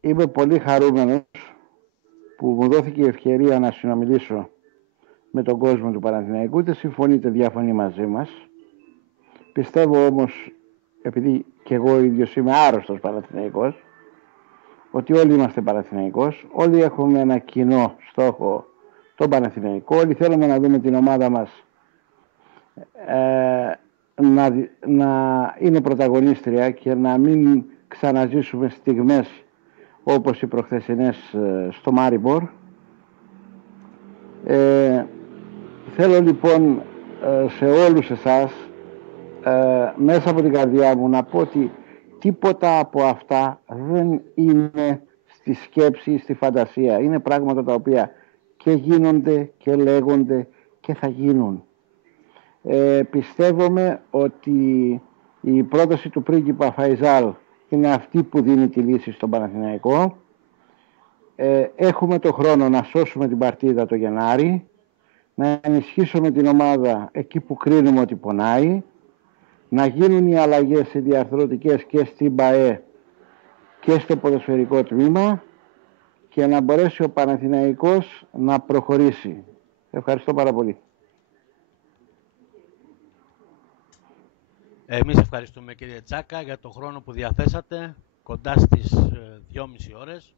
Είμαι πολύ χαρούμενος που μου δόθηκε η ευκαιρία να συνομιλήσω με τον κόσμο του Παναθηναϊκού. Είτε συμφωνεί είτε διαφωνεί μαζί μας. Πιστεύω όμως, επειδή και εγώ ίδιος είμαι άρρωστος Παναθηναϊκός, ότι όλοι είμαστε Παναθηναϊκός, όλοι έχουμε ένα κοινό στόχο, τον Παναθηναϊκό, όλοι θέλουμε να δούμε την ομάδα μας να είναι πρωταγωνίστρια και να μην ξαναζήσουμε στιγμές όπως οι προχθεσινές στο Μάριμπορ. Θέλω λοιπόν σε όλους εσάς μέσα από την καρδιά μου να πω ότι τίποτα από αυτά δεν είναι στη σκέψη, στη φαντασία. Είναι πράγματα τα οποία και γίνονται και λέγονται και θα γίνουν. Πιστεύουμε ότι η πρόταση του πρίγκιπα Φαϊζάλ είναι αυτή που δίνει τη λύση στον Παναθηναϊκό. Έχουμε το χρόνο να σώσουμε την παρτίδα το Γενάρη, να ενισχύσουμε την ομάδα εκεί που κρίνουμε ότι πονάει, να γίνουν οι αλλαγές οι διαρθρωτικές και στην ΠΑΕ και στο ποδοσφαιρικό τμήμα και να μπορέσει ο Παναθηναϊκός να προχωρήσει. Ευχαριστώ πάρα πολύ. Εμείς ευχαριστούμε κύριε Τσάκα για το χρόνο που διαθέσατε κοντά στις 2,5 ώρες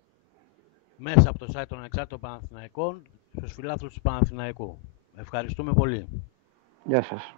μέσα από το site των Ανεξάρτητων Παναθηναϊκών στους φιλάθλους του Παναθηναϊκού. Ευχαριστούμε πολύ. Γεια σας.